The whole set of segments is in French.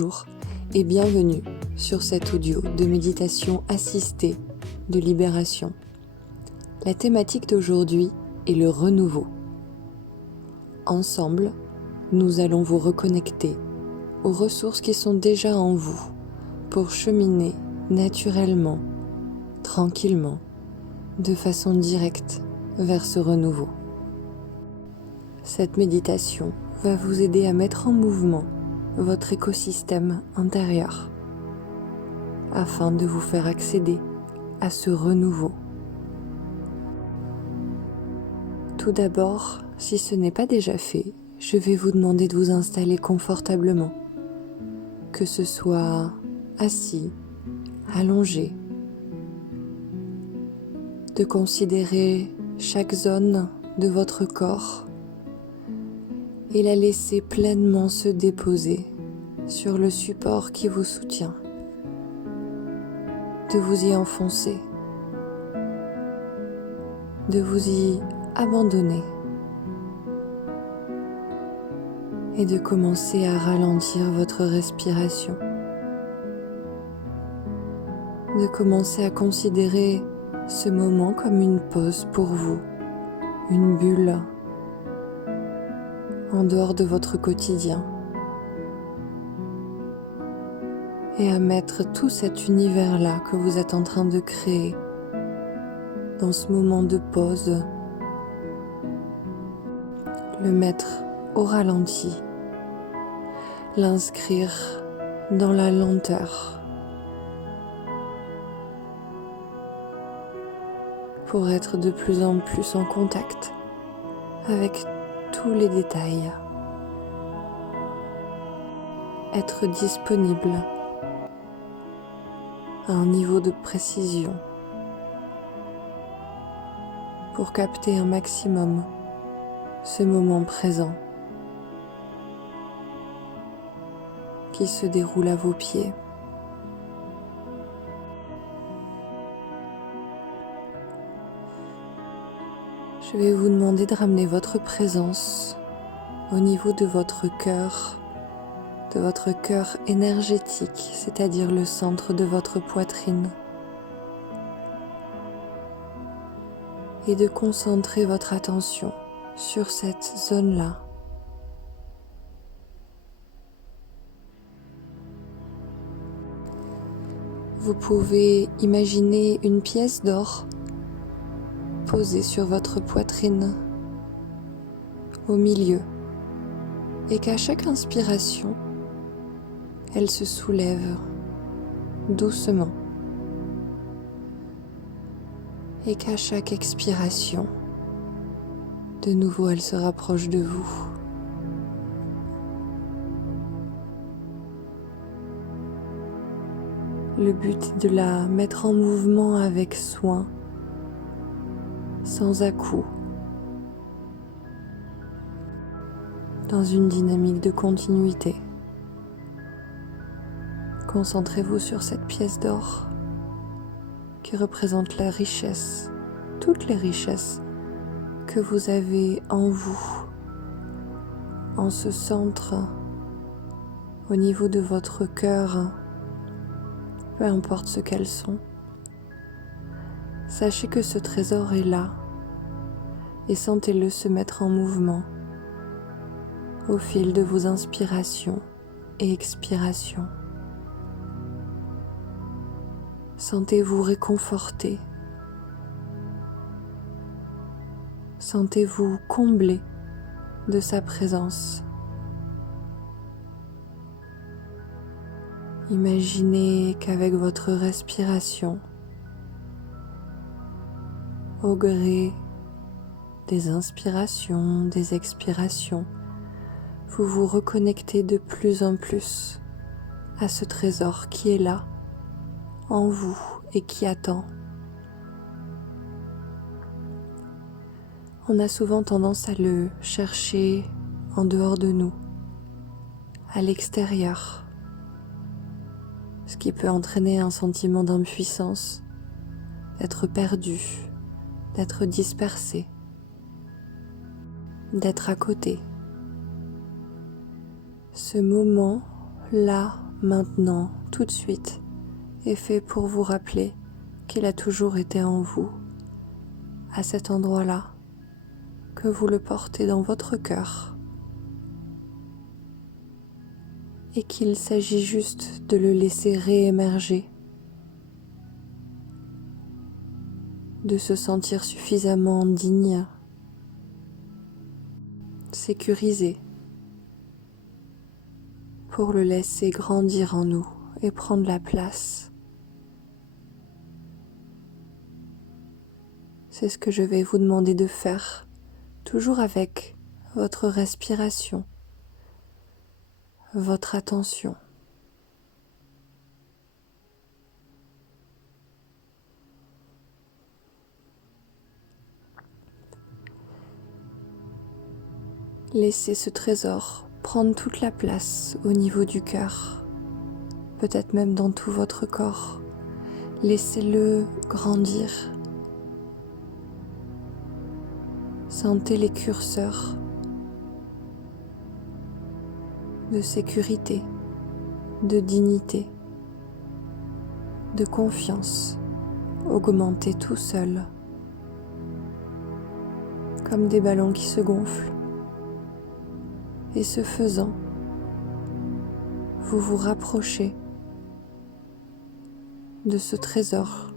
Bonjour et bienvenue sur cet audio de méditation assistée de libération. La thématique d'aujourd'hui est le renouveau. Ensemble, nous allons vous reconnecter aux ressources qui sont déjà en vous pour cheminer naturellement, tranquillement, de façon directe vers ce renouveau. Cette méditation va vous aider à mettre en mouvement votre écosystème intérieur afin de vous faire accéder à ce renouveau. Tout d'abord, si ce n'est pas déjà fait, je vais vous demander de vous installer confortablement, que ce soit assis, allongé, de considérer chaque zone de votre corps et la laisser pleinement se déposer sur le support qui vous soutient, de vous y enfoncer, de vous y abandonner et de commencer à ralentir votre respiration, de commencer à considérer ce moment comme une pause pour vous, une bulle en dehors de votre quotidien, et à mettre tout cet univers-là que vous êtes en train de créer dans ce moment de pause, le mettre au ralenti, l'inscrire dans la lenteur pour être de plus en plus en contact avec tous les détails, être disponible à un niveau de précision pour capter un maximum ce moment présent qui se déroule à vos pieds. Je vais vous demander de ramener votre présence au niveau de votre cœur énergétique, c'est-à-dire le centre de votre poitrine, et de concentrer votre attention sur cette zone-là. Vous pouvez imaginer une pièce d'or posée sur votre poitrine au milieu, et qu'à chaque inspiration, elle se soulève doucement, et qu'à chaque expiration, de nouveau elle se rapproche de vous. Le but est de la mettre en mouvement avec soin, sans à-coups, dans une dynamique de continuité. Concentrez-vous sur cette pièce d'or qui représente la richesse, toutes les richesses que vous avez en vous, en ce centre, au niveau de votre cœur, peu importe ce qu'elles sont. Sachez que ce trésor est là et sentez-le se mettre en mouvement au fil de vos inspirations et expirations. Sentez-vous réconforté. Sentez-vous comblé de sa présence. Imaginez qu'avec votre respiration, au gré des inspirations, des expirations, vous vous reconnectez de plus en plus à ce trésor qui est là, en vous et qui attend. On a souvent tendance à le chercher en dehors de nous, à l'extérieur, ce qui peut entraîner un sentiment d'impuissance, d'être perdu, d'être dispersé, d'être à côté. Ce moment-là, maintenant, tout de suite, est fait pour vous rappeler qu'il a toujours été en vous, à cet endroit-là, que vous le portez dans votre cœur, et qu'il s'agit juste de le laisser réémerger, de se sentir suffisamment digne, sécurisé, pour le laisser grandir en nous et prendre la place. C'est ce que je vais vous demander de faire, toujours avec votre respiration, votre attention. Laissez ce trésor prendre toute la place au niveau du cœur, peut-être même dans tout votre corps. Laissez-le grandir. Sentez les curseurs de sécurité, de dignité, de confiance augmenter tout seul, comme des ballons qui se gonflent. Et ce faisant, vous vous rapprochez de ce trésor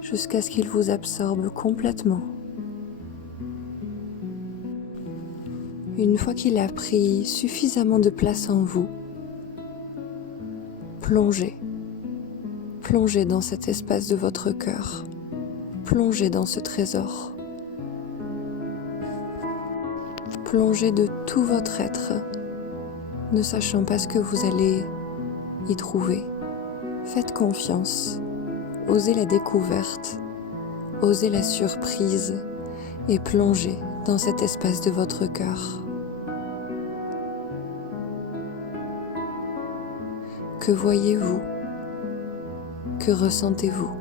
jusqu'à ce qu'il vous absorbe complètement. Une fois qu'il a pris suffisamment de place en vous, plongez dans cet espace de votre cœur, plongez dans ce trésor. Plongez de tout votre être, ne sachant pas ce que vous allez y trouver. Faites confiance, osez la découverte, osez la surprise et plongez dans cet espace de votre cœur. Que voyez-vous? Que ressentez-vous?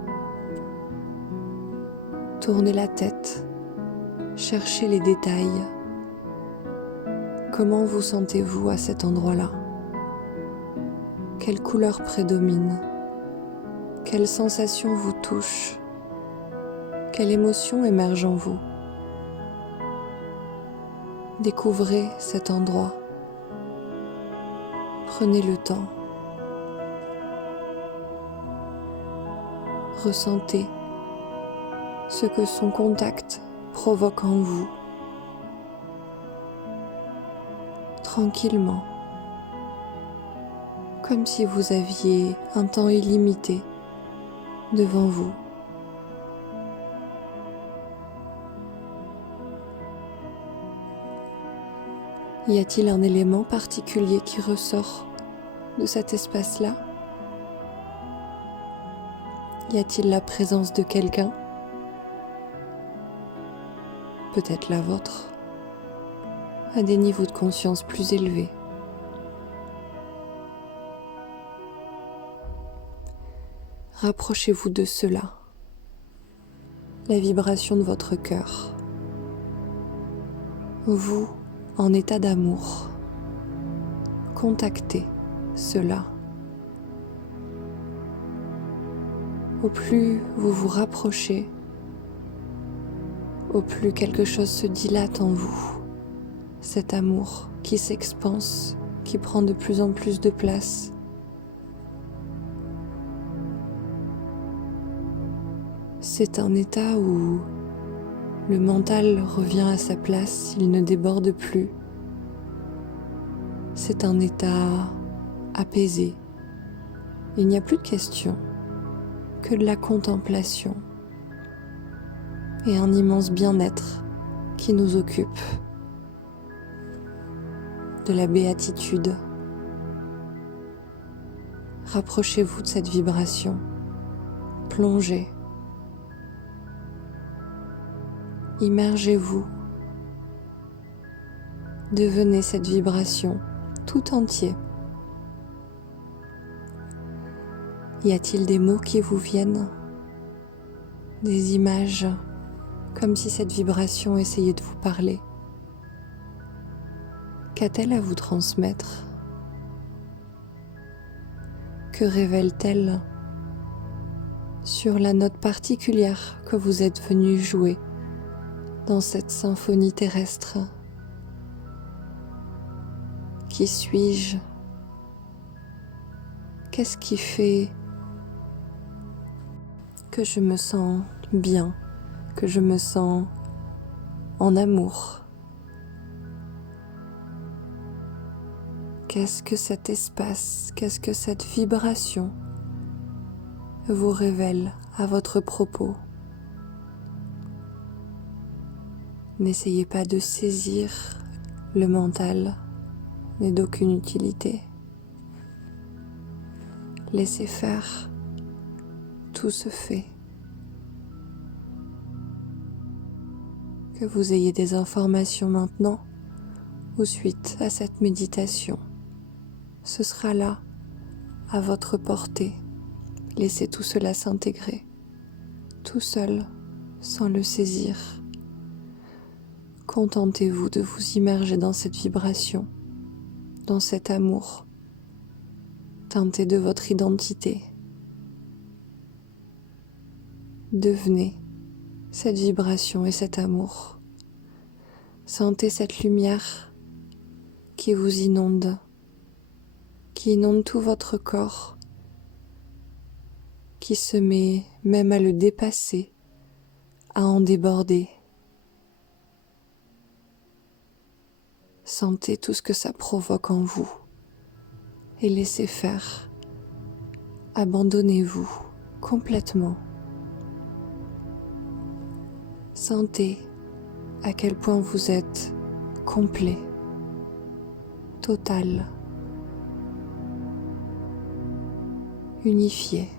Tournez la tête, cherchez les détails. Comment vous sentez-vous à cet endroit-là? Quelle couleur prédomine? Quelle sensation vous touche? Quelle émotion émerge en vous? Découvrez cet endroit. Prenez le temps. Ressentez ce que son contact provoque en vous. Tranquillement, comme si vous aviez un temps illimité devant vous. Y a-t-il un élément particulier qui ressort de cet espace-là? Y a-t-il la présence de quelqu'un? Peut-être la vôtre, à des niveaux de conscience plus élevés. Rapprochez-vous de cela, la vibration de votre cœur. Vous, en état d'amour, contactez cela. Au plus vous vous rapprochez, au plus quelque chose se dilate en vous. Cet amour qui s'expanse, qui prend de plus en plus de place. C'est un état où le mental revient à sa place, il ne déborde plus. C'est un état apaisé. Il n'y a plus de questions, que de la contemplation et un immense bien-être qui nous occupe. De la béatitude. Rapprochez-vous de cette vibration, plongez, immergez-vous, devenez cette vibration tout entier. Y a-t-il des mots qui vous viennent, des images, comme si cette vibration essayait de vous parler? Qu'a-t-elle à vous transmettre? Que révèle-t-elle sur la note particulière que vous êtes venu jouer dans cette symphonie terrestre? Qui suis-je? Qu'est-ce qui fait que je me sens bien, que je me sens en amour? Qu'est-ce que cet espace, qu'est-ce que cette vibration vous révèle à votre propos? N'essayez pas de saisir le mental, n'est d'aucune utilité. Laissez faire, tout se fait. Que vous ayez des informations maintenant ou suite à cette méditation, ce sera là, à votre portée. Laissez tout cela s'intégrer, tout seul, sans le saisir. Contentez-vous de vous immerger dans cette vibration, dans cet amour, teinté de votre identité. Devenez cette vibration et cet amour. Sentez cette lumière qui vous inonde, qui inonde tout votre corps, qui se met même à le dépasser, à en déborder. Sentez tout ce que ça provoque en vous et laissez faire. Abandonnez-vous complètement. Sentez à quel point vous êtes complet, total, unifié.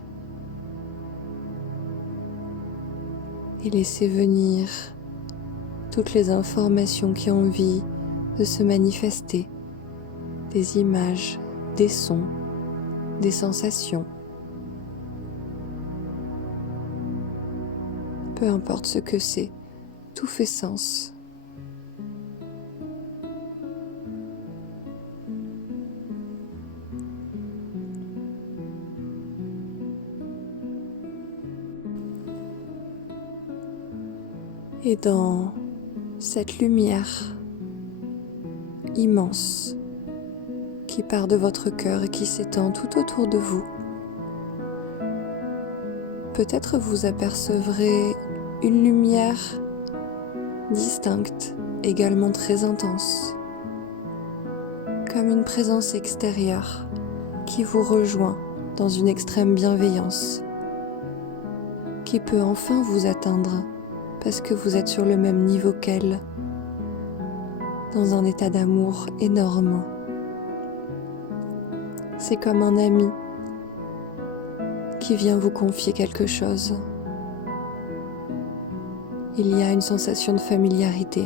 Et laissez venir toutes les informations qui ont envie de se manifester, des images, des sons, des sensations. Peu importe ce que c'est, tout fait sens. Et dans cette lumière immense qui part de votre cœur et qui s'étend tout autour de vous, peut-être vous apercevrez une lumière distincte, également très intense, comme une présence extérieure qui vous rejoint dans une extrême bienveillance, qui peut enfin vous atteindre parce que vous êtes sur le même niveau qu'elle, dans un état d'amour énorme. C'est comme un ami qui vient vous confier quelque chose. Il y a une sensation de familiarité,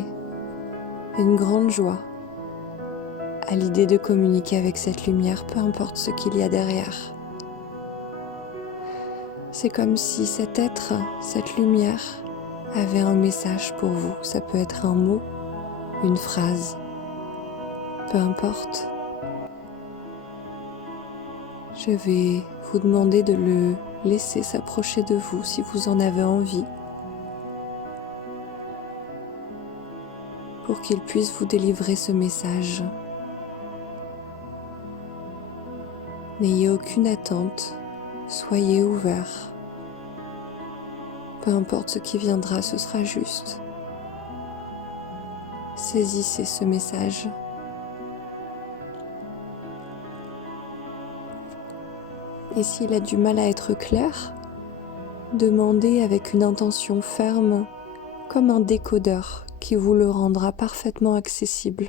une grande joie à l'idée de communiquer avec cette lumière, peu importe ce qu'il y a derrière. C'est comme si cet être, cette lumière, avait un message pour vous. Ça peut être un mot, une phrase, peu importe. Je vais vous demander de le laisser s'approcher de vous si vous en avez envie, pour qu'il puisse vous délivrer ce message. N'ayez aucune attente, soyez ouvert. Peu importe ce qui viendra, ce sera juste. Saisissez ce message. Et s'il a du mal à être clair, demandez avec une intention ferme, comme un décodeur qui vous le rendra parfaitement accessible.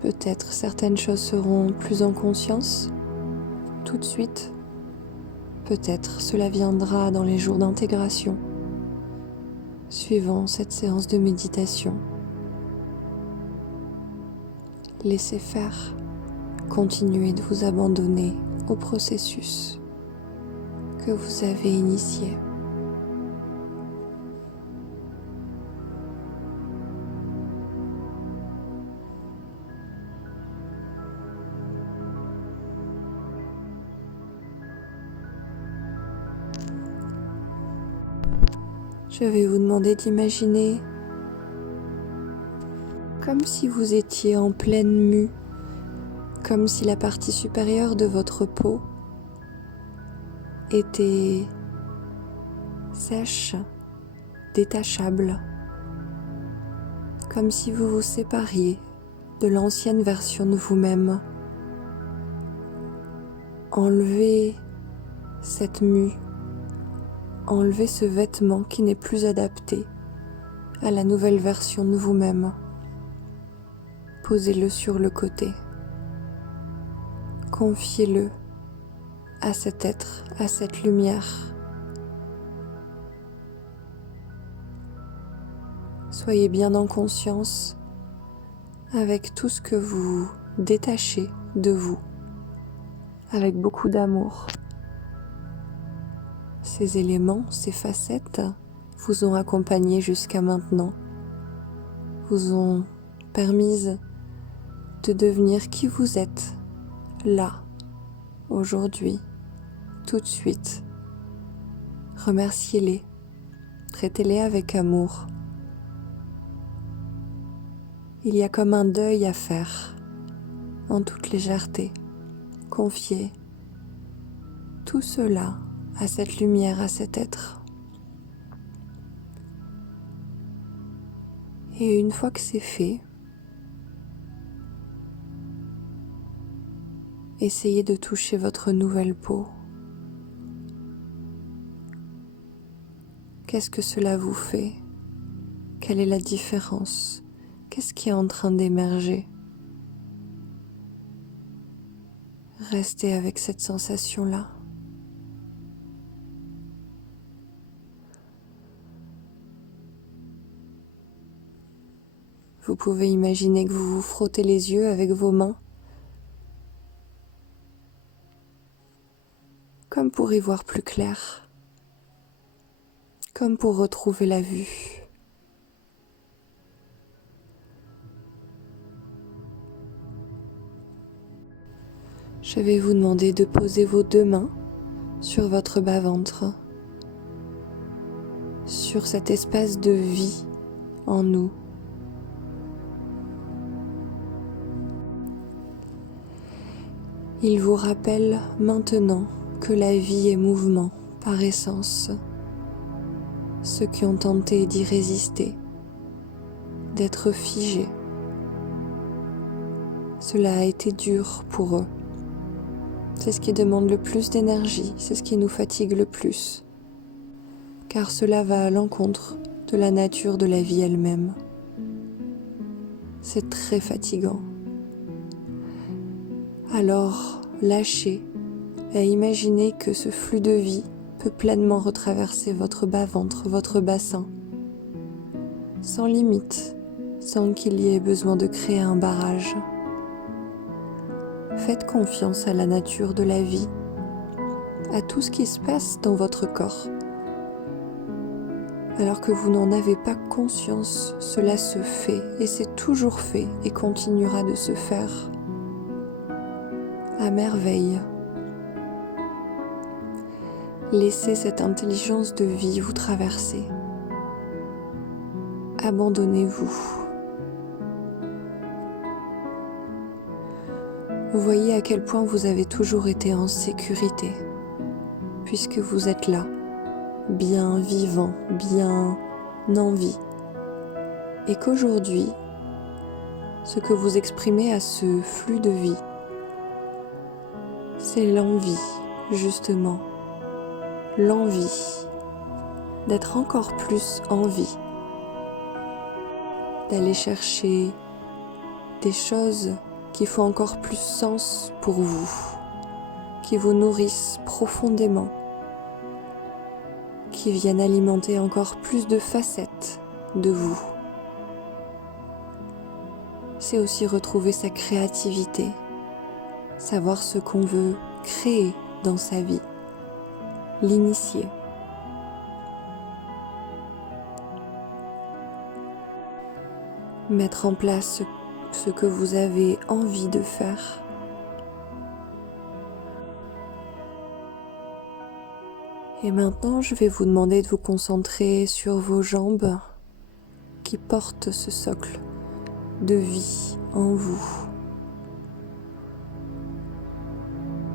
Peut-être certaines choses seront plus en conscience tout de suite. Peut-être cela viendra dans les jours d'intégration, suivant cette séance de méditation. Laissez faire, continuez de vous abandonner au processus que vous avez initié. Je vais vous demander d'imaginer comme si vous étiez en pleine mue, comme si la partie supérieure de votre peau était sèche, détachable, comme si vous vous sépariez de l'ancienne version de vous-même. Enlevez cette mue, enlevez ce vêtement qui n'est plus adapté à la nouvelle version de vous-même. Posez-le sur le côté. Confiez-le à cet être, à cette lumière. Soyez bien en conscience avec tout ce que vous détachez de vous, avec beaucoup d'amour. Ces éléments, ces facettes vous ont accompagné jusqu'à maintenant, vous ont permis de devenir qui vous êtes, là, aujourd'hui, tout de suite. Remerciez-les, traitez-les avec amour. Il y a comme un deuil à faire, en toute légèreté. Confiez tout cela à cette lumière, à cet être. Et une fois que c'est fait, essayez de toucher votre nouvelle peau. Qu'est-ce que cela vous fait? Quelle est la différence? Qu'est-ce qui est en train d'émerger? Restez avec cette sensation-là. Vous pouvez imaginer que vous vous frottez les yeux avec vos mains, comme pour y voir plus clair, comme pour retrouver la vue. Je vais vous demander de poser vos deux mains sur votre bas-ventre, sur cet espace de vie en nous. Il vous rappelle maintenant que la vie est mouvement par essence. Ceux qui ont tenté d'y résister, d'être figés, cela a été dur pour eux. C'est ce qui demande le plus d'énergie, c'est ce qui nous fatigue le plus, car cela va à l'encontre de la nature de la vie elle-même. C'est très fatigant. Alors, lâchez et imaginez que ce flux de vie peut pleinement retraverser votre bas-ventre, votre bassin, sans limite, sans qu'il y ait besoin de créer un barrage. Faites confiance à la nature de la vie, à tout ce qui se passe dans votre corps. Alors que vous n'en avez pas conscience, cela se fait et c'est toujours fait et continuera de se faire à merveille. Laissez cette intelligence de vie vous traverser. Abandonnez-vous. Vous voyez à quel point vous avez toujours été en sécurité, puisque vous êtes là, bien vivant, bien en vie, et qu'aujourd'hui, ce que vous exprimez à ce flux de vie, c'est l'envie, justement, l'envie d'être encore plus en vie, d'aller chercher des choses qui font encore plus sens pour vous, qui vous nourrissent profondément, qui viennent alimenter encore plus de facettes de vous. C'est aussi retrouver sa créativité, savoir ce qu'on veut créer dans sa vie, l'initier. Mettre en place ce que vous avez envie de faire. Et maintenant, je vais vous demander de vous concentrer sur vos jambes qui portent ce socle de vie en vous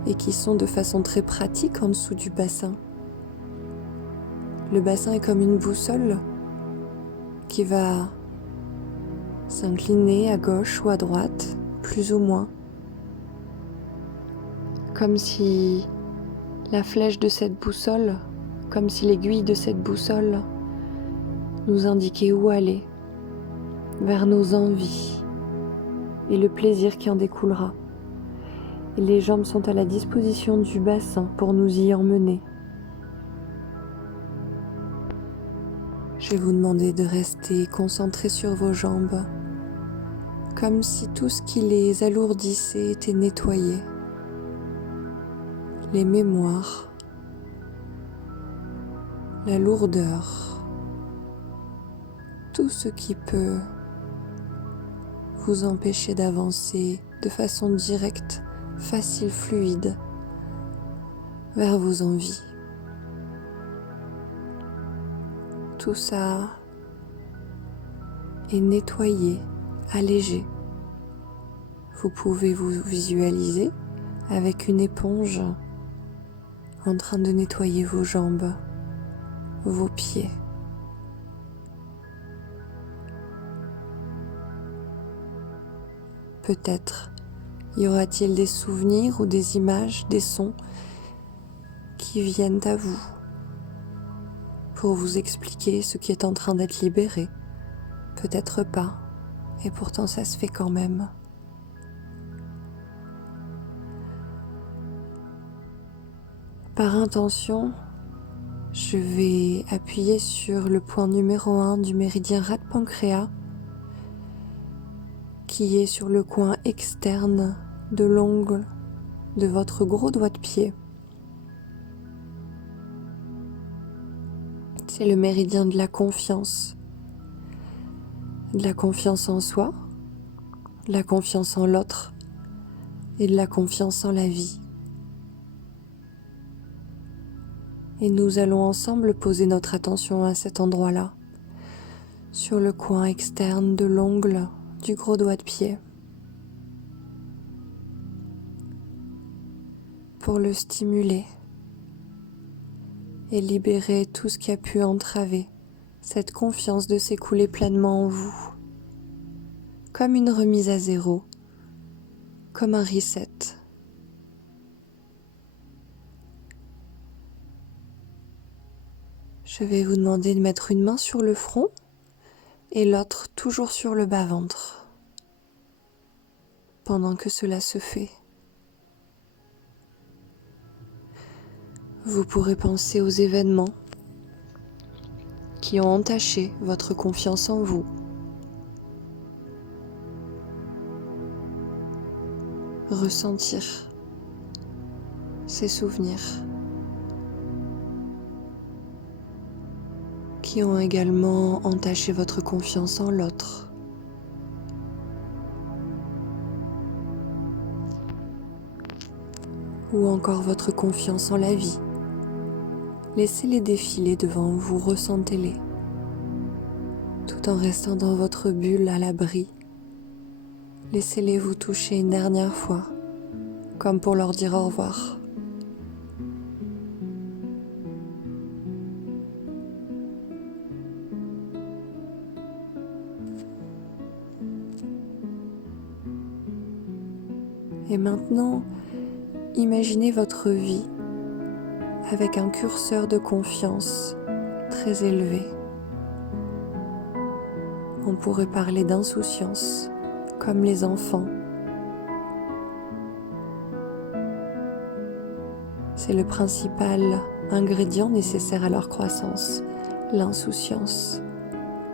et qui sont de façon très pratique en dessous du bassin. Le bassin est comme une boussole qui va s'incliner à gauche ou à droite, plus ou moins, comme si la flèche de cette boussole, comme si l'aiguille de cette boussole nous indiquait où aller, vers nos envies et le plaisir qui en découlera. Et les jambes sont à la disposition du bassin pour nous y emmener. Je vais vous demander de rester concentré sur vos jambes, comme si tout ce qui les alourdissait était nettoyé. Les mémoires, la lourdeur, tout ce qui peut vous empêcher d'avancer de façon directe, facile, fluide vers vos envies. Tout ça est nettoyé, allégé. Vous pouvez vous visualiser avec une éponge en train de nettoyer vos jambes, vos pieds. Peut-être y aura-t-il des souvenirs ou des images, des sons qui viennent à vous pour vous expliquer ce qui est en train d'être libéré. Peut-être pas, et pourtant ça se fait quand même. Par intention, je vais appuyer sur le point numéro 1 du méridien rate-pancréas qui est sur le coin externe de l'ongle de votre gros doigt de pied. C'est le méridien de la confiance en soi, de la confiance en l'autre et de la confiance en la vie. Et nous allons ensemble poser notre attention à cet endroit-là, sur le coin externe de l'ongle du gros doigt de pied, pour le stimuler et libérer tout ce qui a pu entraver cette confiance de s'écouler pleinement en vous, comme une remise à zéro, comme un reset. Je vais vous demander de mettre une main sur le front et l'autre toujours sur le bas-ventre, pendant que cela se fait. Vous pourrez penser aux événements qui ont entaché votre confiance en vous. Ressentir ces souvenirs qui ont également entaché votre confiance en l'autre. Ou encore votre confiance en la vie. Laissez-les défiler devant vous, ressentez-les, tout en restant dans votre bulle à l'abri. Laissez-les vous toucher une dernière fois, comme pour leur dire au revoir. Et maintenant, imaginez votre vie avec un curseur de confiance très élevé. On pourrait parler d'insouciance, comme les enfants. C'est le principal ingrédient nécessaire à leur croissance, l'insouciance.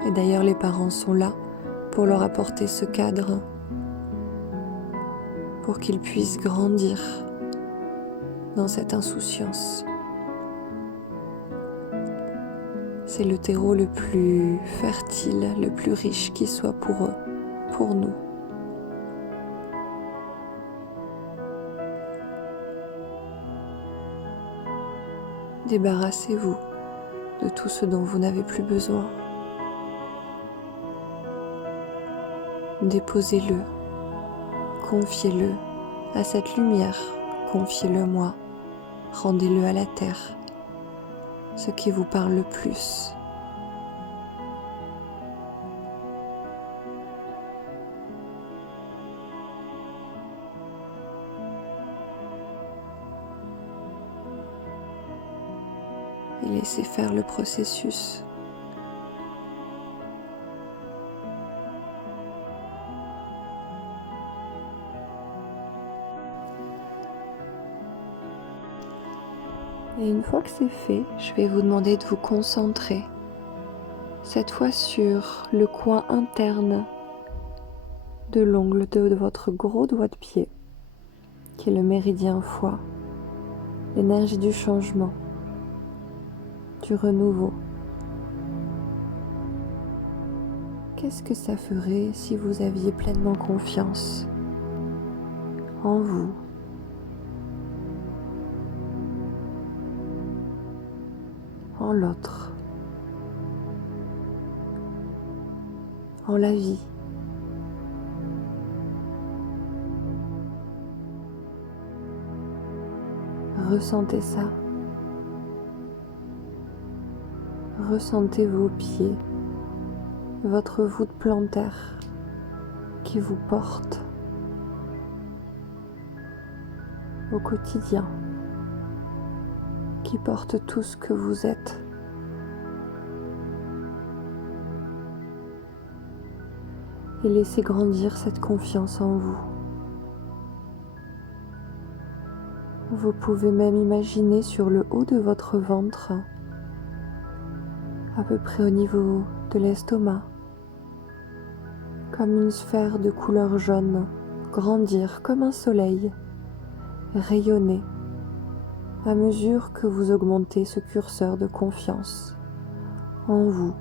Et d'ailleurs, les parents sont là pour leur apporter ce cadre, pour qu'ils puissent grandir dans cette insouciance. C'est le terreau le plus fertile, le plus riche qui soit pour eux, pour nous. Débarrassez-vous de tout ce dont vous n'avez plus besoin. Déposez-le, confiez-le à cette lumière, confiez-le moi, rendez-le à la terre, ce qui vous parle le plus. Et laissez faire le processus. Et une fois que c'est fait, je vais vous demander de vous concentrer, cette fois sur le coin interne de l'ongle de votre gros doigt de pied, qui est le méridien foie, l'énergie du changement, du renouveau. Qu'est-ce que ça ferait si vous aviez pleinement confiance en vous, en l'autre, en la vie? Ressentez ça. Ressentez vos pieds, votre voûte plantaire qui vous porte au quotidien, qui porte tout ce que vous êtes. Et laissez grandir cette confiance en vous. Vous pouvez même imaginer sur le haut de votre ventre, à peu près au niveau de l'estomac, comme une sphère de couleur jaune, grandir comme un soleil, rayonner à mesure que vous augmentez ce curseur de confiance en vous,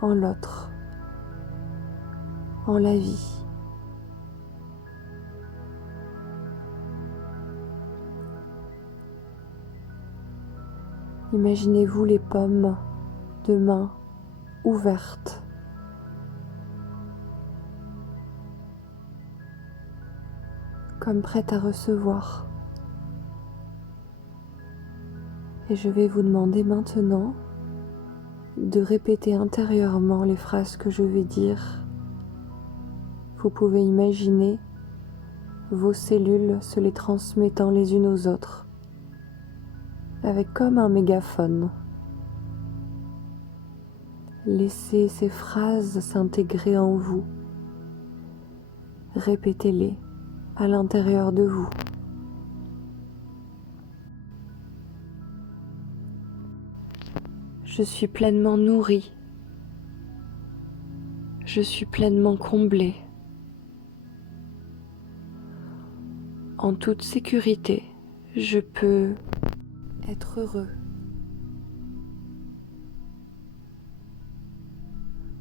en l'autre, en la vie. Imaginez-vous les paumes de main ouvertes, comme prêtes à recevoir. Et je vais vous demander maintenant de répéter intérieurement les phrases que je vais dire. Vous pouvez imaginer vos cellules se les transmettant les unes aux autres, avec comme un mégaphone. Laissez ces phrases s'intégrer en vous. Répétez-les à l'intérieur de vous. Je suis pleinement nourri. Je suis pleinement comblé. En toute sécurité, je peux être heureux.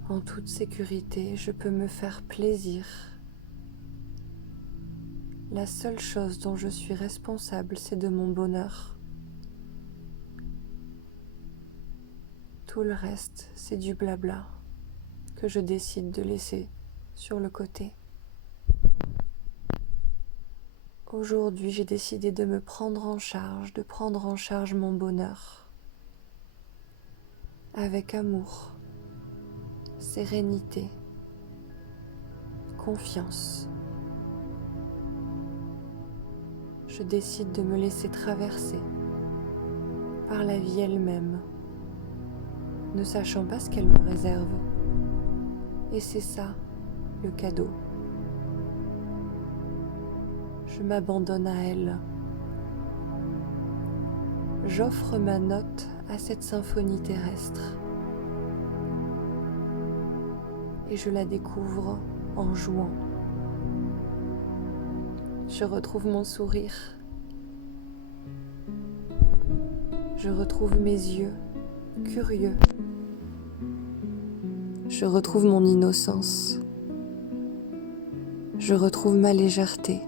En toute sécurité, je peux me faire plaisir. La seule chose dont je suis responsable, c'est de mon bonheur. Tout le reste, c'est du blabla que je décide de laisser sur le côté. Aujourd'hui, j'ai décidé de me prendre en charge, de prendre en charge mon bonheur. Avec amour, sérénité, confiance. Je décide de me laisser traverser par la vie elle-même, ne sachant pas ce qu'elle me réserve. Et c'est ça, le cadeau. Je m'abandonne à elle. J'offre ma note à cette symphonie terrestre. Et je la découvre en jouant. Je retrouve mon sourire. Je retrouve mes yeux curieux. Je retrouve mon innocence. Je retrouve ma légèreté.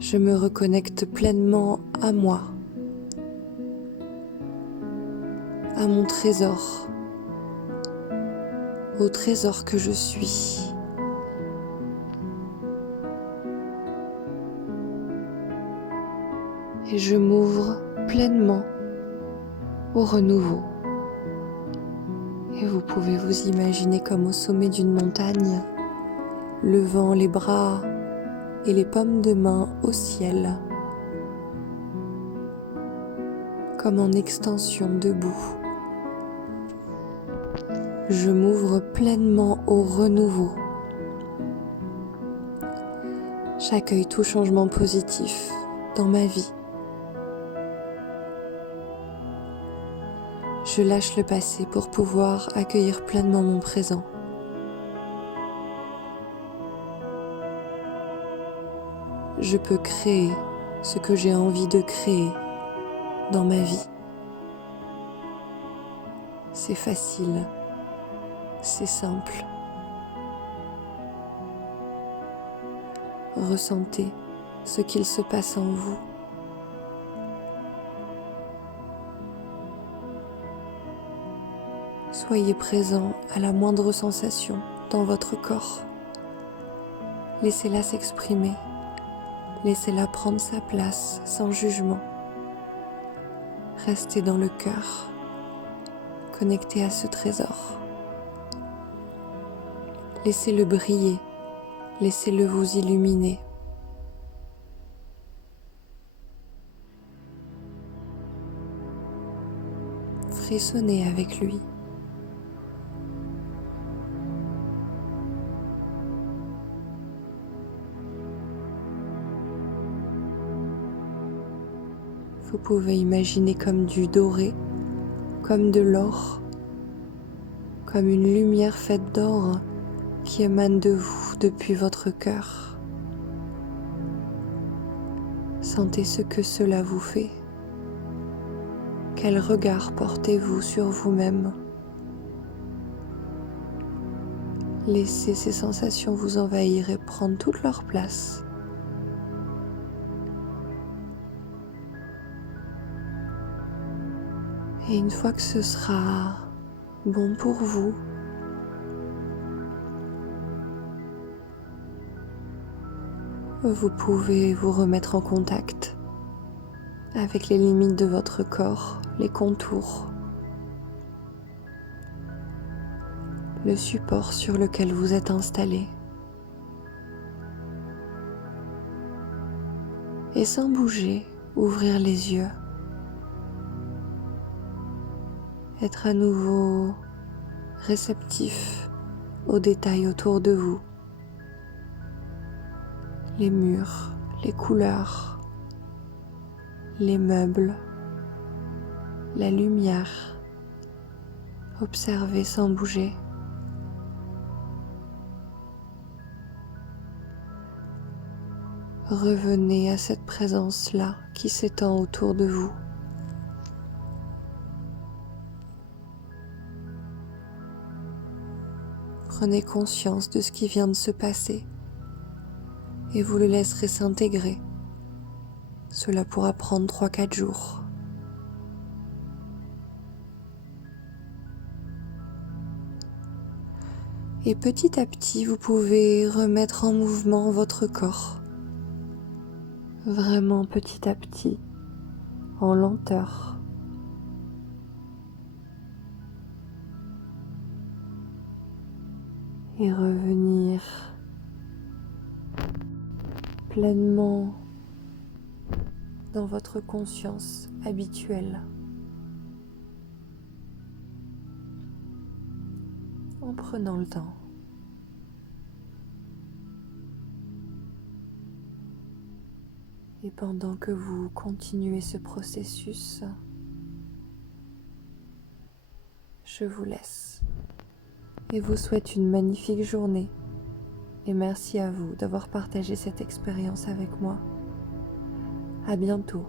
Je Je me reconnecte pleinement à moi, à mon trésor, au trésor que je suis. Et je m'ouvre pleinement au renouveau. Et vous pouvez vous imaginer comme au sommet d'une montagne, levant les bras et les paumes de main au ciel, comme en extension debout. Je m'ouvre pleinement au renouveau. J'accueille tout changement positif dans ma vie. Je lâche le passé pour pouvoir accueillir pleinement mon présent. Je peux créer ce que j'ai envie de créer dans ma vie. C'est facile, c'est simple. Ressentez ce qu'il se passe en vous. Soyez présent à la moindre sensation dans votre corps. Laissez-la s'exprimer. Laissez-la prendre sa place sans jugement. Restez dans le cœur, connecté à ce trésor. Laissez-le briller, laissez-le vous illuminer. Frissonnez avec lui. Vous pouvez imaginer comme du doré, comme de l'or, comme une lumière faite d'or qui émane de vous depuis votre cœur. Sentez ce que cela vous fait. Quel regard portez-vous sur vous-même? Laissez ces sensations vous envahir et prendre toute leur place. Et une fois que ce sera bon pour vous, vous pouvez vous remettre en contact avec les limites de votre corps, les contours, le support sur lequel vous êtes installé. Et sans bouger, ouvrir les yeux. Être à nouveau réceptif aux détails autour de vous. Les murs, les couleurs, les meubles, la lumière. Observez sans bouger. Revenez à cette présence-là qui s'étend autour de vous. Prenez conscience de ce qui vient de se passer et vous le laisserez s'intégrer. Cela pourra prendre 3-4 jours. Et petit à petit, vous pouvez remettre en mouvement votre corps. Vraiment petit à petit, en lenteur. Et revenir pleinement dans votre conscience habituelle. En prenant le temps. Et pendant que vous continuez ce processus, je vous laisse et vous souhaite une magnifique journée. Et merci à vous d'avoir partagé cette expérience avec moi. À bientôt.